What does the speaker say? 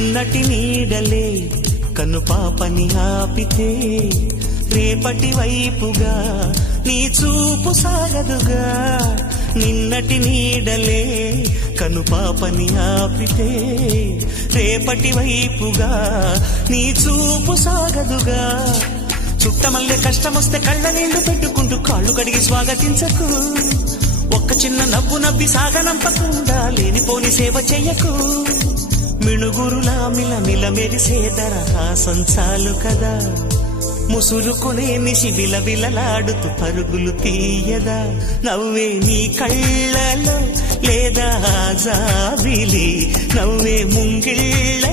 నటి నీడలే కను పాపని ఆపితే రేపటి వైపుగా నీ చూపు సాగదుగా. నిన్నటి నీడలే కను పాపని ఆపితే రేపటి వైపుగా నీ చూపు సాగదుగా. చుట్టమల్లే కష్టమొస్తే కళ్ళ నీళ్లు పెట్టుకుంటూ కాళ్ళు కడిగి స్వాగతించకు. ఒక్క చిన్న నవ్వు నవ్వి సాగనంపకుండా లేనిపోని సేవ చెయ్యకు. మిణుగురులా మిలమిల మెరిసే దరహాసం చాలు కదా. ముసురుకునే నిశి విలవిలలాడుతూ పరుగులు తీయదా. నవ్వే నీ కళ్ళలో లేదా జాబిలి, నవ్వే ముంగిళ్ళ